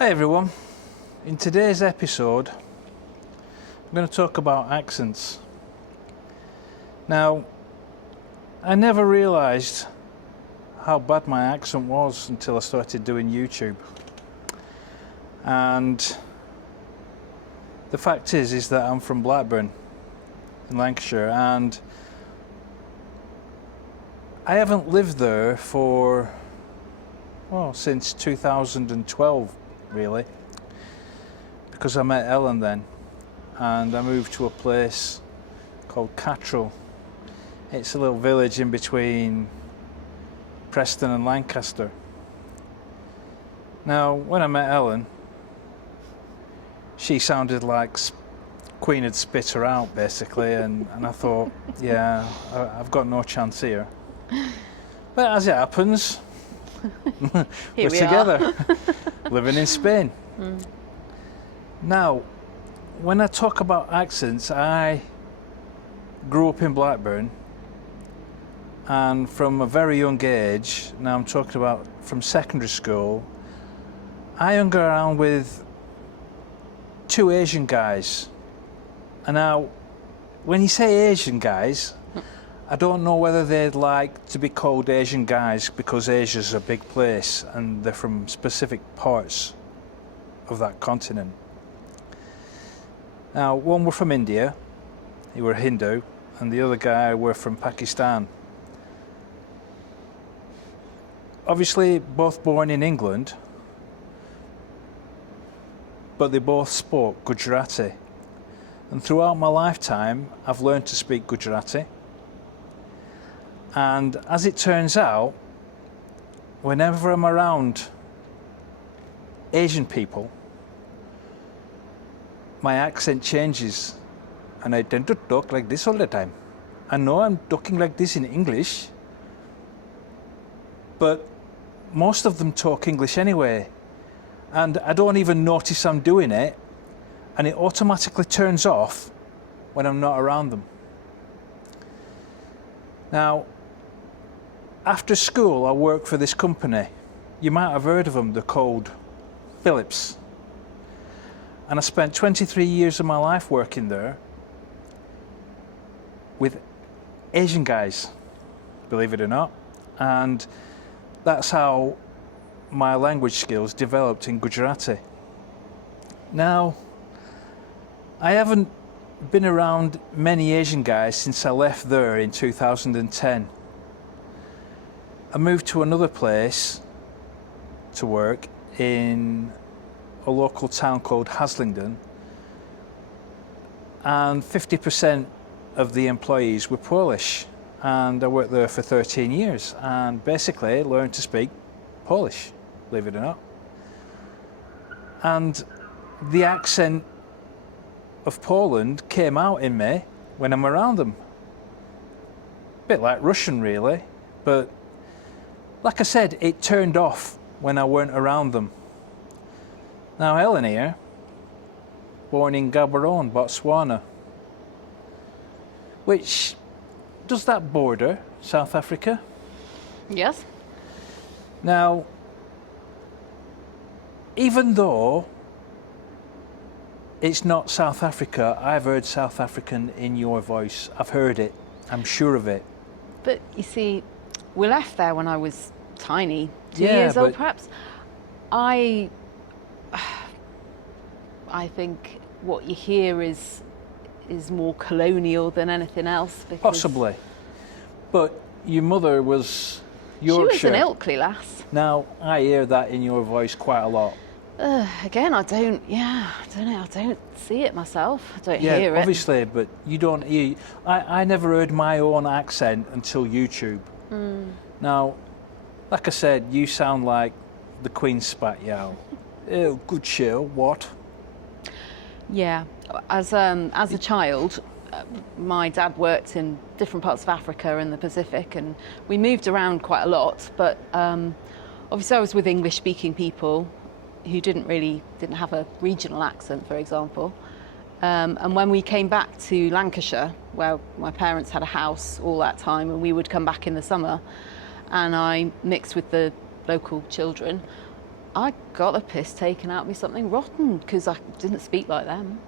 Hi everyone, in today's episode I'm going to talk about accents. Now, I never realised how bad my accent was until I started doing YouTube. And the fact is that I'm from Blackburn in Lancashire, and I haven't lived there for, since 2012 really, because I met Helen then, and I moved to a place called Cattrall. It's a little village in between Preston and Lancaster. Now, when I met Helen, she sounded like Queen had spit her out basically, and I thought, yeah, I've got no chance here. But as it happens, we're together, living in Spain. Now, when I talk about accents, I grew up in Blackburn, and from a very young age, now I'm talking about from secondary school, I hung around with two Asian guys. And now, when you say Asian guys, I don't know whether they'd like to be called Asian guys because Asia's a big place and they're from specific parts of that continent. Now, one were from India, he were Hindu, and the other guy were from Pakistan. Obviously, both born in England, but they both spoke Gujarati. And throughout my lifetime, I've learned to speak Gujarati. And as it turns out, whenever I'm around Asian people, my accent changes and I tend to talk like this all the time. I know I'm talking like this in English, but most of them talk English anyway, and I don't even notice I'm doing it, and it automatically turns off when I'm not around them. Now, after school, I worked for this company. You might have heard of them, they're called Philips. And I spent 23 years of my life working there with Asian guys, believe it or not. And that's how my language skills developed in Gujarati. Now, I haven't been around many Asian guys since I left there in 2010. I moved to another place to work in a local town called Haslingden, and 50% of the employees were Polish, and I worked there for 13 years and basically learned to speak Polish, believe it or not. And the accent of Poland came out in me when I'm around them. A bit like Russian really, but like I said, it turned off when I weren't around them. Now, Helen here, born in Gaborone, Botswana, which, does that border South Africa? Yes. Now, even though it's not South Africa, I've heard South African in your voice. I've heard it, I'm sure of it. But you see, we left there when I was tiny, 2 years old perhaps. I think what you hear is more colonial than anything else. Possibly. But your mother was Yorkshire. She was an Ilkley lass. Now, I hear that in your voice quite a lot. Again, I don't see it myself. I don't hear it. Yeah, obviously, but you don't hear. I never heard my own accent until YouTube. Now, like I said, you sound like the Queen spat you out. Oh, good show, what? Yeah, as a child, my dad worked in different parts of Africa and the Pacific, and we moved around quite a lot, but obviously I was with English-speaking people who didn't have a regional accent, for example. And when we came back to Lancashire, where my parents had a house all that time, and we would come back in the summer, and I mixed with the local children, I got the piss taken out of me something rotten because I didn't speak like them.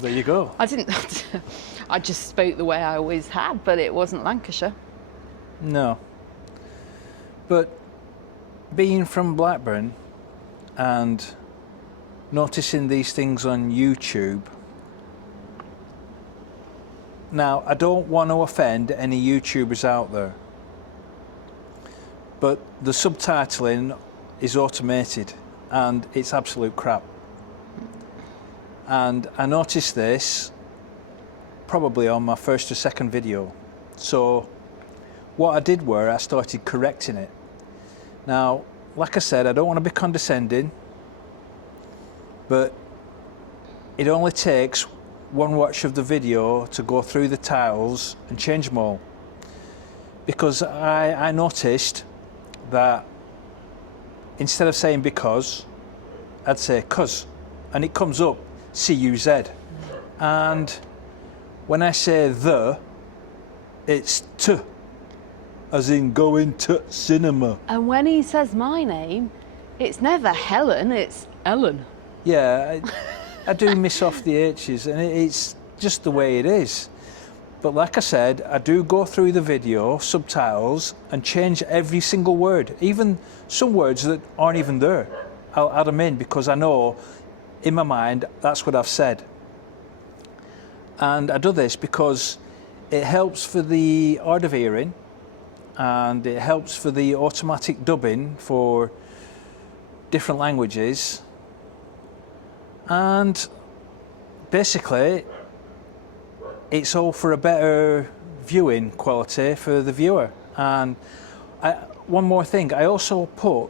There you go. I didn't. I just spoke the way I always had, but it wasn't Lancashire. No. But being from Blackburn and noticing these things on YouTube, now I don't want to offend any YouTubers out there, but the subtitling is automated and it's absolute crap. And I noticed this probably on my first or second video. So what I did were I started correcting it. Now, like I said, I don't want to be condescending, but it only takes one watch of the video to go through the titles and change them all. Because I noticed that instead of saying because, I'd say cuz, and it comes up C-U-Z. And when I say the, it's t, as in going to cinema. And when he says my name, it's never Helen, it's Ellen. Yeah, I do miss off the H's, and it's just the way it is. But like I said, I do go through the video, subtitles, and change every single word. Even some words that aren't even there, I'll add them in because I know in my mind that's what I've said. And I do this because it helps for the hard of hearing, and it helps for the automatic dubbing for different languages. And basically, it's all for a better viewing quality for the viewer. And one more thing, I also put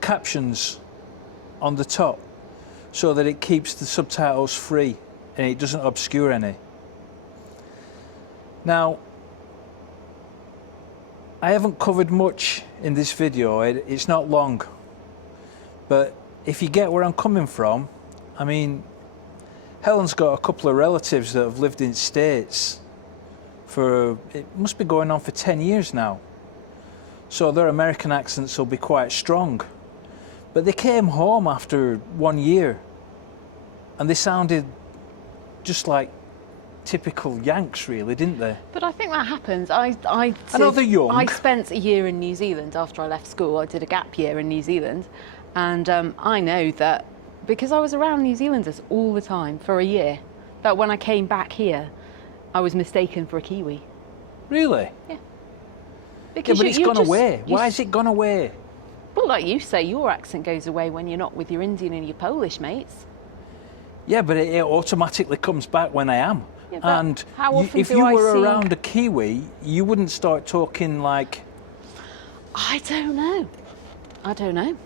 captions on the top so that it keeps the subtitles free and it doesn't obscure any. Now, I haven't covered much in this video, it's not long, but if you get where I'm coming from, I mean, Helen's got a couple of relatives that have lived in States for, it must be going on for 10 years now. So their American accents will be quite strong. But they came home after 1 year and they sounded just like typical Yanks, really, didn't they? But I think that happens. I know they're young. I spent a year in New Zealand after I left school. I did a gap year in New Zealand. And I know that because I was around New Zealanders all the time for a year, that when I came back here, I was mistaken for a Kiwi. Really? Yeah. Yeah, Because but it's gone away. Why has it gone away? Well, like you say, your accent goes away when you're not with your Indian and your Polish mates. Yeah, but it automatically comes back when I am. Yeah, but and how often if do you I were see... around a Kiwi, you wouldn't start talking like... I don't know. I don't know.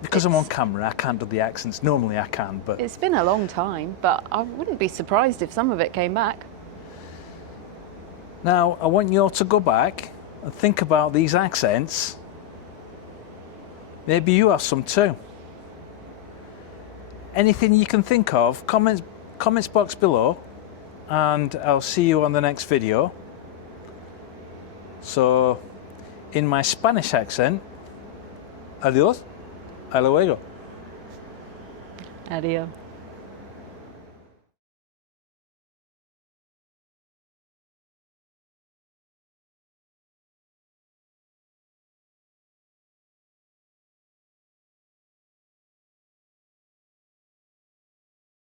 Because I'm on camera, I can't do the accents. Normally I can, but... It's been a long time, but I wouldn't be surprised if some of it came back. Now, I want you all to go back and think about these accents. Maybe you have some too. Anything you can think of, comments box below, and I'll see you on the next video. So, in my Spanish accent, adios, hasta luego. Adios.